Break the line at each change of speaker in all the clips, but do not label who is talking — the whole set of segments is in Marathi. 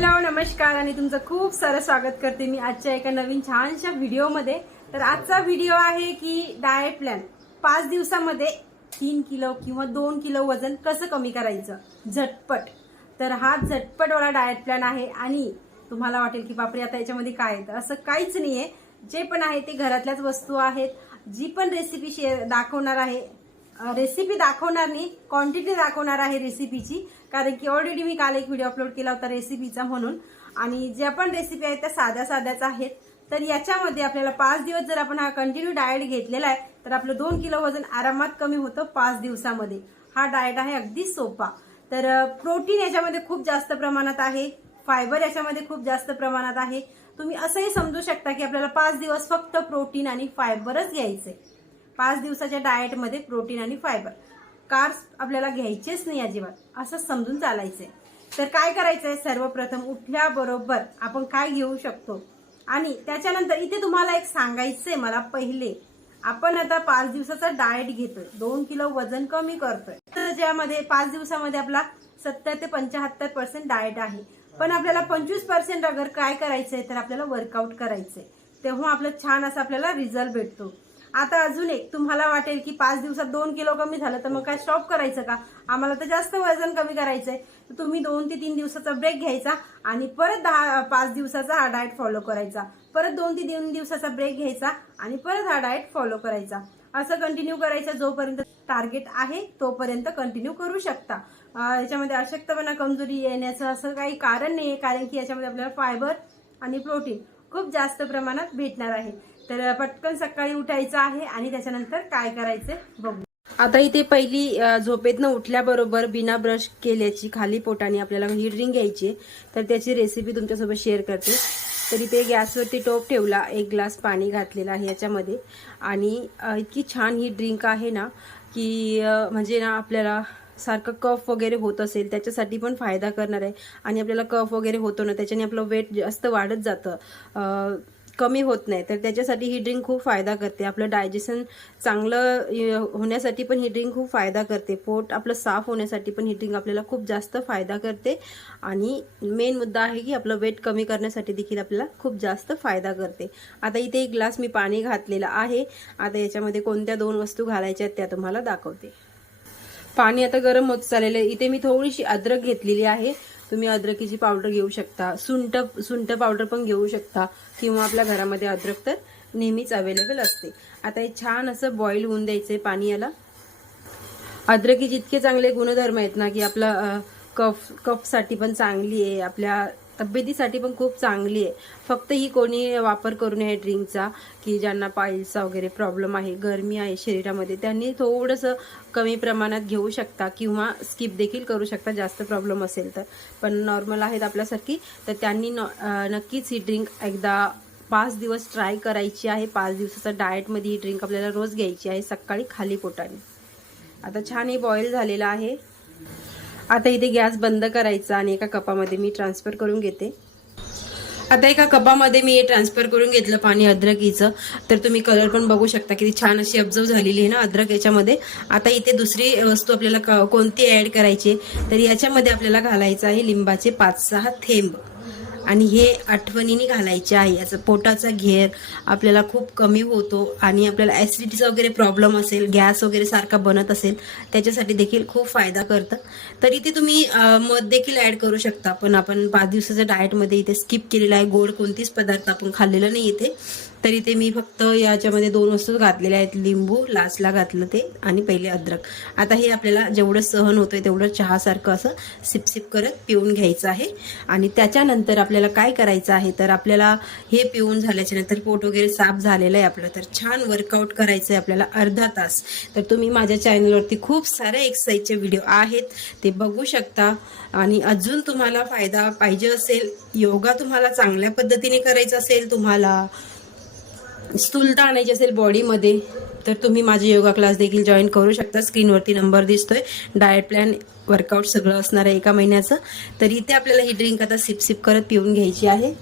हॅलो नमस्कार आणि तुमचं खूप सारं स्वागत करते मी आजच्या एका नवीन छानशा व्हिडिओमध्ये. तर आजचा व्हिडिओ आहे की डाएट प्लॅन पाच दिवसामध्ये तीन किलो किंवा दोन किलो वजन कसं कमी करायचं? झटपट. तर हा झटपटवाला डाएट प्लॅन आहे आणि तुम्हाला वाटेल की बापरे आता याच्यामध्ये काय आहे? असं काहीच नाही आहे जे पण आहे ते घरातल्याच वस्तू आहेत. जी पण रेसिपी शेअर दाखवणार आहे रेसिपी दाखवणार नाही. क्वांटिटी दाखवणार आहे रेसिपीची कारण की ऑलरेडी मी काल एक व्हिडिओ अपलोड केला होता रेसिपीचा म्हणून. आणि ज्या पण रेसिपी आहेत त्या साध्या साध्याच आहेत. तर याच्यामध्ये आपल्याला पाच दिवस जर आपण हा कंटिन्यू डाएट घेतलेला आहे तर आपलं दोन किलो वजन आरामात कमी होतं पाच दिवसामध्ये. हा डाएट आहे अगदी सोपा. तर प्रोटीन याच्यामध्ये खूप जास्त प्रमाणात आहे. फायबर याच्यामध्ये खूप जास्त प्रमाणात आहे. तुम्ही असंही समजू शकता की आपल्याला पाच दिवस फक्त प्रोटीन आणि फायबरच घ्यायचे पाच दिवसाच्या डाएटमध्ये प्रोटीन आणि फायबर कार्स आपल्याला घ्यायचेच नाही अजिबात. असं समजून चालायचंय. तर काय करायचंय? सर्वप्रथम उठल्याबरोबर आपण काय घेऊ शकतो? आणि त्याच्यानंतर इथे तुम्हाला एक सांगायचंय मला पहिले. आपण आता पाच दिवसाचा डाएट घेतोय. दोन किलो वजन कमी करतोय. तर ज्यामध्ये पाच दिवसामध्ये आपला सत्तर ते पंच्याहत्तर पर्सेंट डाएट आहे. पण आपल्याला पंचवीस पर्सेंट अगर काय करायचंय? तर आपल्याला वर्कआउट करायचंय. तेव्हा आपलं छान असा आपल्याला रिझल्ट भेटतो. आता अजून एक तुम्हाला वाटेल की पाच दिवसात दोन किलो कमी झालं तर मग काय स्टॉप करायचं का? आम्हाला तर जास्त वजन कमी करायचंय. तर तुम्ही दोन ते तीन दिवसाचा ब्रेक घ्यायचा आणि परत दहा पाच दिवसाचा हा डाएट फॉलो करायचा. परत दोन ते तीन दिवसाचा ब्रेक घ्यायचा आणि परत हा डाएट फॉलो करायचा. असं कंटिन्यू करायचं जोपर्यंत टार्गेट आहे तोपर्यंत कंटिन्यू करू शकता. याच्यामध्ये अशक्तपणा कमजोरी येण्याचं असं काही कारण नाही आहे कारण की याच्यामध्ये आपल्याला फायबर आणि प्रोटीन खूप जास्त प्रमाणात भेटणार आहे. तर पटकन सकाळी उठायचं आहे आणि त्याच्यानंतर काय करायचं बघू. आता इथे पहिली झोपेतनं उठल्याबरोबर बिना ब्रश केल्याची खाली पोटाने आपल्याला म्हणजे ही ड्रिंक घ्यायची आहे. तर त्याची रेसिपी तुमच्यासोबत शेअर करते. तर इथे गॅसवरती टोप ठेवला एक ग्लास पाणी घातलेलं आहे याच्यामध्ये. आणि इतकी छान ही ड्रिंक आहे ना की म्हणजे ना आपल्याला सारखं कफ वगैरे होत असेल त्याच्यासाठी पण फायदा करणार आहे. आणि आपल्याला कफ वगैरे होतो ना त्याच्याने आपलं वेट जास्त वाढत जातं. कमी होत नाही. तर त्याच्यासाठी ही ड्रिंक खूप फायदा करते. आपलं डायजेशन चांगलं होण्यासाठी पण ही ड्रिंक खूप फायदा करते. पोट आपलं साफ होण्यासाठी पण ही ड्रिंक आपल्याला खूप जास्त फायदा करते. आणि मेन मुद्दा आहे की आपलं वेट कमी करण्यासाठी देखील आपल्याला खूप जास्त फायदा करते. आता इथे एक ग्लास मी पाणी घातलेलं आहे. आता याच्यामध्ये कोणत्या दोन वस्तू घालायच्या आहेत त्या तुम्हाला दाखवते. पाणी आता गरम होत चाललेलं आहे. इथे मी थोडीशी अद्रक घेतलेली आहे. तुम्ही अद्रकीची पावडर घेऊ शकता. सुंठ सुंठ पावडर पण घेऊ शकता. किंवा आपल्या घरामध्ये अद्रक तर नेहमीच अवेलेबल असते. आता हे छान असं बॉईल होऊन द्यायचंय पाणी याला. अद्रकी जितके चांगले गुणधर्म आहेत ना की आपला कफ कफसाठी पण चांगली आहे. आपल्या तब्येतीसाठी पण खूप चांगली आहे. फक्त ही कोणी वापर करू नये ड्रिंकचा की ज्यांना पायल्सचा वगैरे प्रॉब्लेम आहे गरमी आहे शरीरामध्ये त्यांनी थोडंसं कमी प्रमाणात घेऊ शकता किंवा स्किप देखील करू शकता जास्त प्रॉब्लेम असेल तर. पण नॉर्मल आहेत आपल्यासारखी तर त्यांनी नक्कीच ही ड्रिंक एकदा पाच दिवस ट्राय करायची आहे. पाच दिवसाचा डाएटमध्ये ही ड्रिंक आपल्याला रोज घ्यायची आहे सकाळी खाली पोटाने. आता छान हे बॉईल झालेलं आहे. आता इथे गॅस बंद करायचा आणि एका कपामध्ये मी ट्रान्सफर करून घेते. आता एका कपामध्ये मी हे ट्रान्सफर करून घेतलं पाणी अद्रकीचं. तर तुम्ही कलर पण बघू शकता किती छान अशी ऑब्झर्व झालेली आहे ना अद्रक याच्यामध्ये. आता इथे दुसरी वस्तू आपल्याला क- कोणती ॲड करायची आहे? तर याच्यामध्ये आपल्याला घालायचं आहे लिंबाचे पाच सहा थेंब. आणि हे आठवणीने घालायचे आहे. याचा पोटाचा घेर आपल्याला खूप कमी होतो आणि आपल्याला ॲसिडिटीचा वगैरे प्रॉब्लेम असेल गॅस वगैरे सारखा बनत असेल त्याच्यासाठी देखील खूप फायदा करतं. तर इथे तुम्ही मध देखील ॲड करू शकता. पण आपण पाच दिवसाच्या डाएटमध्ये इथे स्किप केलेला आहे. गोड कोणतीच पदार्थ आपण खाल्लेला नाही इथे. तर इथे मी फक्त याच्यामध्ये दोन वस्तू घातलेल्या आहेत लिंबू लास्टला घातलं ते आणि पहिले अद्रक. आता हे आपल्याला जेवढं सहन होतं आहे तेवढं चहासारखं असं सिपसिप करत पिऊन घ्यायचं आहे. आणि त्याच्यानंतर आपल्याला काय करायचं आहे तर आपल्याला हे पिऊन झाल्याच्यानंतर पोट वगैरे साफ झालेलं आहे आपलं. तर छान वर्कआउट करायचं आहे आपल्याला अर्धा तास. तर तुम्ही माझ्या चॅनलवरती खूप सारे एक्सरसाइजचे व्हिडिओ आहेत. ते बघू शकता. आणि अजून तुम्हाला फायदा पाहिजे असेल योगा तुम्हाला चांगल्या पद्धतीने करायचा असेल तुम्हाला स्थूलता आणायची असेल बॉडीमध्ये तर तुम्ही माझे योगा क्लास देखील जॉईन करू शकता. स्क्रीनवरती नंबर दिसतोय. डाएट प्लॅन वर्कआउट सगळं असणार आहे एका महिन्याचं. तर इथे आपल्याला ही ड्रिंक आता सिप सिप करत पिऊन घ्यायची आहे.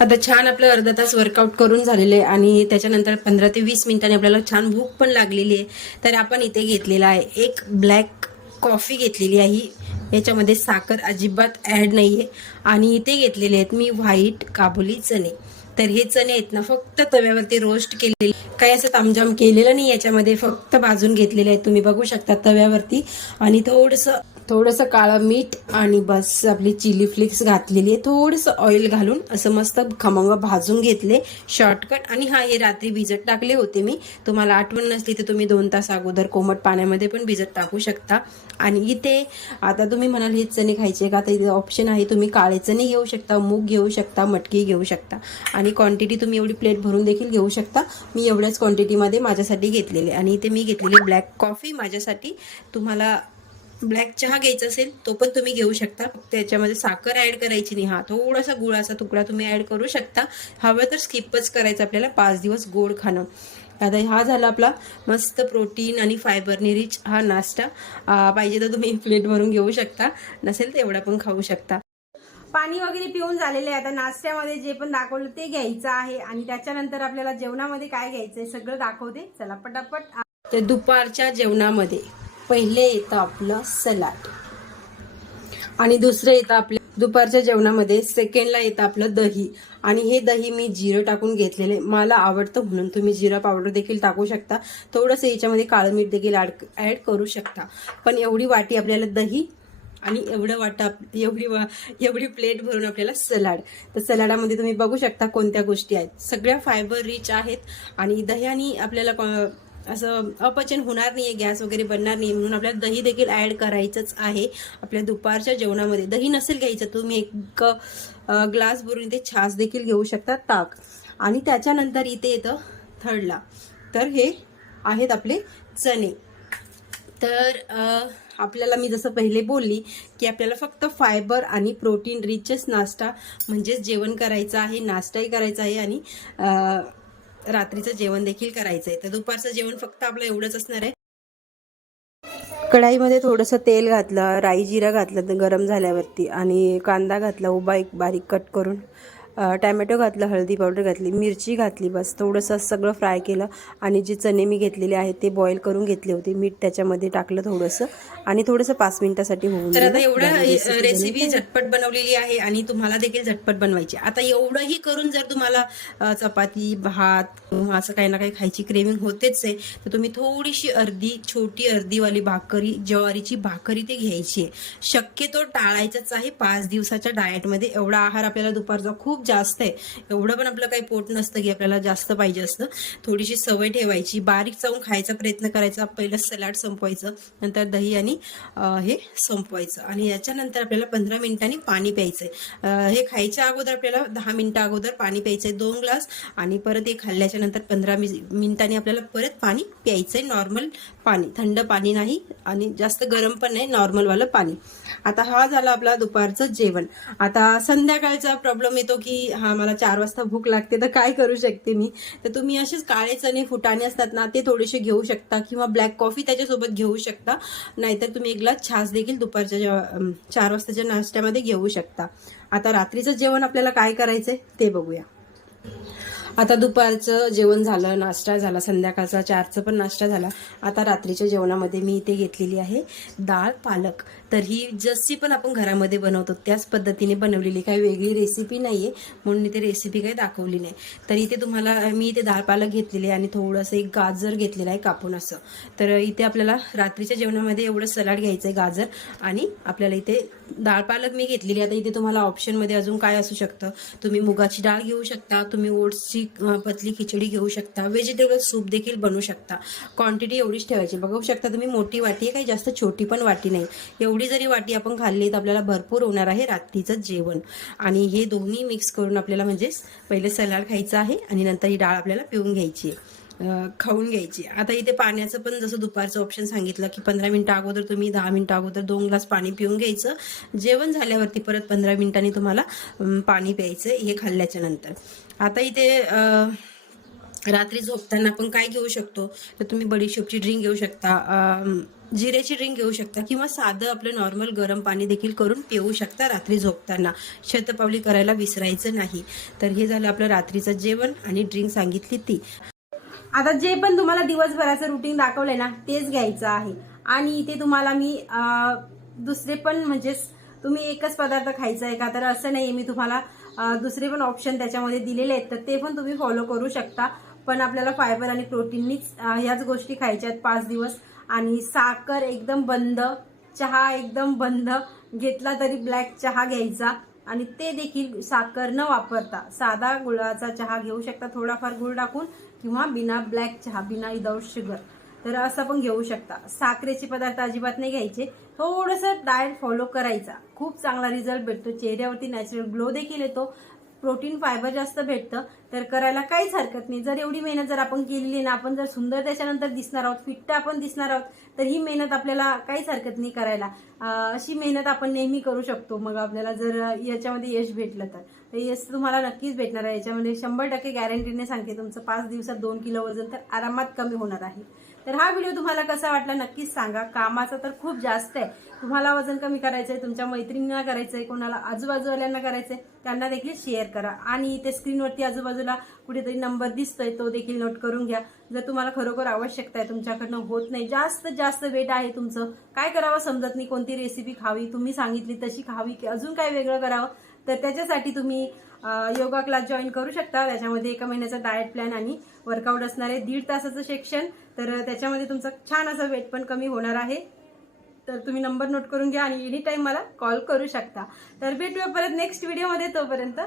आता छान आपलं अर्धा तास वर्कआउट करून झालेलं आहे आणि त्याच्यानंतर पंधरा ते वीस मिनिटांनी आपल्याला छान भूक पण लागलेली आहे. तर आपण इथे घेतलेला आहे. एक ब्लॅक कॉफी घेतलेली आहे. याच्यामध्ये साखर अजिबात ॲड नाही आहे आणि इथे घेतलेले आहेत मी व्हाईट काबुली चणे. तर हे चणे आहेत ना फक्त तव्यावरती रोस्ट केलेले. काही असं तामजाम केलेलं नाही याच्यामध्ये फक्त भाजून घेतलेले आहेत. तुम्ही बघू शकता तव्यावरती. आणि थोडंसं थोडंसं काळं मीठ आणि बस आपली चिली फ्लेक्स घातलेली आहे. थोडंसं ऑइल घालून असं मस्त खमंग भाजून घेतले. शॉर्टकट आणि हा हे रात्री भिजत टाकले होते मी. तुम्हाला आठवण नसली तर तुम्ही दोन तास अगोदर कोमट पाण्यामध्ये पण भिजत टाकू शकता. आणि इथे आता तुम्ही म्हणाल हे चणे खायचे का? आता इथे ऑप्शन आहे. तुम्ही काळे चणे घेऊ शकता मूग घेऊ शकता मटकी घेऊ शकता. आणि क्वांटिटी तुम्ही एवढी प्लेट भरून देखील घेऊ शकता. मी एवढ्याच क्वांटिटीमध्ये माझ्यासाठी घेतलेले. आणि इथे मी घेतलेली ब्लॅक कॉफी माझ्यासाठी. तुम्हाला ब्लॅक चहा घ्यायचा असेल तो पण तुम्ही घेऊ शकता. फक्त याच्यामध्ये साखर ऍड करायची नाही. हा थोडासा गुळाचा तुकडा तुम्ही ऍड करू शकता. हवं तर स्किपच करायचं आपल्याला पाच दिवस गोड खाणं. आता हा झाला आपला मस्त प्रोटीन आणि फायबरने रिच हा नाश्ता. पाहिजे तर तुम्ही प्लेट भरून घेऊ शकता. नसेल तर एवढा पण खाऊ शकता. पाणी वगैरे पिऊन झालेले आहे. आता नाश्त्यामध्ये जे पण दाखवलं ते घ्यायचं आहे. आणि त्याच्यानंतर आपल्याला जेवणामध्ये काय घ्यायचंय सगळं दाखवते. चला पटापट. तर दुपारच्या जेवणामध्ये. पहिले येतं आपलं सलाड. आणि दुसरं येतं आपल्या दुपारच्या जेवणामध्ये सेकंडला येतं आपलं दही. आणि हे दही मी जिरं टाकून घेतलेले मला आवडतं म्हणून तुम्ही जिरा पावडर देखील टाकू शकता. थोडंसं याच्यामध्ये काळं मीठ देखील ॲड ॲड करू शकता. पण एवढी वाटी आपल्याला दही आणि एवढं वाटा एवढी वा एवढी प्लेट भरून आपल्याला सलाड. तर सलाडामध्ये तुम्ही बघू शकता कोणत्या गोष्टी आहेत. सगळ्या फायबर रिच आहेत आणि दह्याने आपल्याला असं अपचन होणार नाही आहे गॅस वगैरे बनणार नाही म्हणून आपल्याला दही देखील ॲड करायचंच आहे आपल्या दुपारच्या जेवणामध्ये. दही नसेल घ्यायचं तुम्ही एक ग्लास भरून इथे छास देखील घेऊ शकता ताक. आणि त्याच्यानंतर इथे येतं थर्डला तर हे आहेत आपले चणे. तर आपल्याला मी जसं पहिले बोलली की आपल्याला फक्त फायबर आणि प्रोटीन रिचच नाश्ता म्हणजेच जेवण करायचं आहे नाश्ताही करायचा आहे आणि रात्रीचं जेवण देखील करायचं आहे तर दुपारचं जेवण फक्त आपलं एवढंच असणार आहे. कढाईमध्ये थोडंसं तेल घातलं राई जिरा घातलं गरम झाल्यावरती आणि कांदा घातला उभा एक बारीक कट करून. टॅमॅटो घातलं हळदी पावडर घातली मिरची घातली बस. थोडंसं सगळं फ्राय केलं आणि जे चणे मी घेतलेले आहेत ते बॉईल करून घेतले होते. मीठ त्याच्यामध्ये टाकलं थोडंसं आणि थोडंसं पाच मिनिटासाठी होऊन तर आता एवढं रेसिपी झटपट बनवलेली आहे आणि तुम्हाला देखील झटपट बनवायची आता एवढंही करून जर तुम्हाला चपाती भात असं काही ना काही खायची क्रेविंग होतेच आहे तर तुम्ही थोडीशी अर्धी छोटी अर्धीवाली भाकरी ज्वारीची भाकरी ते घ्यायची आहे. शक्यतो टाळायचंच आहे पाच दिवसाच्या डाएटमध्ये एवढा आहार आपल्याला दुपारचा खूप जास्त आहे. एवढं पण आपलं काही पोट नसतं की आपल्याला जास्त पाहिजे असतं. थोडीशी सवय ठेवायची. बारीक चावून खायचा प्रयत्न करायचा. पहिलं सलाड संपवायचं. नंतर दही आणि हे संपवायचं. आणि याच्यानंतर आपल्याला पंधरा मिनिटांनी पाणी प्यायचंय. आहे हे खायच्या अगोदर आपल्याला दहा मिनिटं अगोदर पाणी प्यायचंय. दोन ग्लास आणि परत हे खाल्ल्याच्या नंतर पंधरा मिनिटांनी आपल्याला परत पाणी प्यायचंय. नॉर्मल पाणी. थंड पाणी नाही आणि जास्त गरम पण नाही. नॉर्मलवालं पाणी. आता हा झाला आपला दुपारचं जेवण. आता संध्याकाळचा प्रॉब्लेम येतो की की हा मला चार वाजता भूक लागते तर काय करू शकते मी? तर तुम्ही असेच काळे चणे फुटाणे असतात ना ते थोडेसे घेऊ शकता किंवा ब्लॅक कॉफी त्याच्यासोबत घेऊ शकता. नाहीतर तुम्ही एक ग्लास छास देखील दुपारच्या जेव- चार वाजताच्या नाश्त्यामध्ये घेऊ शकता. आता रात्रीचं जेवण आपल्याला काय करायचंय ते बघूया. आता दुपारचं जेवण झालं नाश्ता झाला संध्याकाळचा चारचं पण नाश्ता झाला. आता रात्रीच्या जेवणामध्ये मी इथे घेतलेली आहे डाळ पालक. तर ही जशी पण आपण घरामध्ये बनवतो. त्याच पद्धतीने बनवलेली. काही वेगळी रेसिपी नाही आहे म्हणून इथे रेसिपी काही दाखवली नाही. तर इथे तुम्हाला मी इथे डाळ पालक घेतलेली आहे आणि थोडंसं एक गाजर घेतलेलं आहे कापून असं. तर इथे आपल्याला रात्रीच्या जेवणामध्ये एवढं सलाड घ्यायचं आहे गाजर. आणि आपल्याला इथे डाळ पालक मी घेतलेली आहे. आता इथे तुम्हाला ऑप्शनमध्ये अजून काय असू शकतं? तुम्ही मुगाची डाळ घेऊ शकता तुम्ही ओट्सची पतली खिचडी घेऊ शकता व्हेजिटेबल सूप देखील बनवू शकता. क्वांटिटी एवढीच ठेवायची. बघू शकता तुम्ही मोठी वाटी आहे काही जास्त छोटी पण वाटी नाही. एवढी जरी वाटी आपण खाल्ली तर आपल्याला भरपूर होणार आहे रात्रीचं जेवण. आणि हे दोन्ही मिक्स करून आपल्याला म्हणजेच पहिले सलाड खायचं आहे आणि नंतर ही डाळ आपल्याला पिऊन घ्यायची आहे. खाऊन घ्यायची. आता इथे पाण्याचं पण जसं दुपारचं ऑप्शन सांगितलं की पंधरा मिनिटं अगोदर तुम्ही दहा मिनिटं अगोदर दोन ग्लास पाणी पिऊन घ्यायचं. जेवण झाल्यावरती परत पंधरा मिनिटांनी तुम्हाला पाणी प्यायचं हे खाल्ल्याच्या नंतर. आता इथे रात्री झोपताना आपण काय घेऊ शकतो? तर तुम्ही बडीशोपची ड्रिंक घेऊ शकता जिऱ्याची ड्रिंक घेऊ शकता किंवा साधं आपलं नॉर्मल गरम पाणी देखील करून पिऊ शकता रात्री झोपताना. शतपावली करायला विसरायचं नाही. तर हे झालं आपलं रात्रीचं जेवण आणि ड्रिंक सांगितली ती. आता जे पण तुम्हाला दिवसभराचं रुटीन दाखवलंय ना तेच घ्यायचं आहे. आणि इथे तुम्हाला मी दुसरे पण म्हणजेच तुम्ही एकच पदार्थ खायचा आहे का तर असं नाही मी तुम्हाला दुसरे पण ऑप्शन त्याच्यामध्ये दिलेले आहेत तर ते पण तुम्ही फॉलो करू शकता. पण आपल्याला फायबर आणि प्रोटीननीच ह्याच गोष्टी खायच्या आहेत पाच दिवस. आणि साखर एकदम बंद चहा एकदम बंद घेतला तरी ब्लॅक चहा घ्यायचा. आणि ते देखील साखर न वापरता साधा गुळाचा चहा घेऊ शकता. थोडाफार गुळ टाकून किंवा बिना ब्लॅक चहा बिना विदाऊट शुगर तर असं पण घेऊ शकता. साखरेचे पदार्थ अजिबात नाही घ्यायचे. थोडंसं डाएट फॉलो करायचा. खूप चांगला रिझल्ट भेटतो. चेहऱ्यावरती नॅचरल ग्लो देखील येतो. प्रोटीन फायबर जास्त भेटतं तर करायला काहीच हरकत नाही. जर एवढी मेहनत जर आपण केलेली ना आपण जर सुंदर त्याच्यानंतर दिसणार आहोत फिट्ट आपण दिसणार आहोत तर ही मेहनत आपल्याला काहीच हरकत नाही करायला. अशी मेहनत आपण नेहमी करू शकतो. मग आपल्याला जर याच्यामध्ये यश भेटलं तर. यश तुम्हाला नक्कीच भेटणार आहे. याच्यामध्ये शंभर टक्के गॅरंटीने सांगते तुमचं पाच दिवसात दोन किलो वजन तर आरामात कमी होणार आहे. तर हा व्हिडिओ तुम्हाला कसा वाटला नक्कीच सांगा. कामाचा तर खूप जास्त आहे. तुम्हाला वजन कमी करायचं आहे तुमच्या मैत्रिणींना करायचं आहे कोणाला आजूबाजूवाल्यांना करायचं आहे त्यांना देखील शेअर करा. आणि इथे स्क्रीनवरती आजूबाजूला कुठेतरी नंबर दिसतोय तो देखील नोट करून घ्या. जर तुम्हाला खरोखर आवश्यकता आहे तुमच्याकडनं होत नाही जास्त जास्त वेट आहे तुमचं. काय करावं समजत नाही कोणती रेसिपी खावी तुम्ही सांगितली तशी खावी की अजून काय वेगळं करावं. तर त्याच्यासाठी तुम्ही योगा क्लास जॉईन करू शकता. त्याच्यामध्ये एका महिन्याचा डाएट प्लॅन आणि वर्कआउट असणार आहे. दीड तासाचं सेक्शन तर त्याच्यामध्ये तुमचं छान असं वेट पण कमी होणार आहे. तर तुम्ही नंबर नोट करून घ्या आणि एनी टाईम मला कॉल करू शकता. तर भेटूया परत नेक्स्ट व्हिडिओमध्ये तोपर्यंत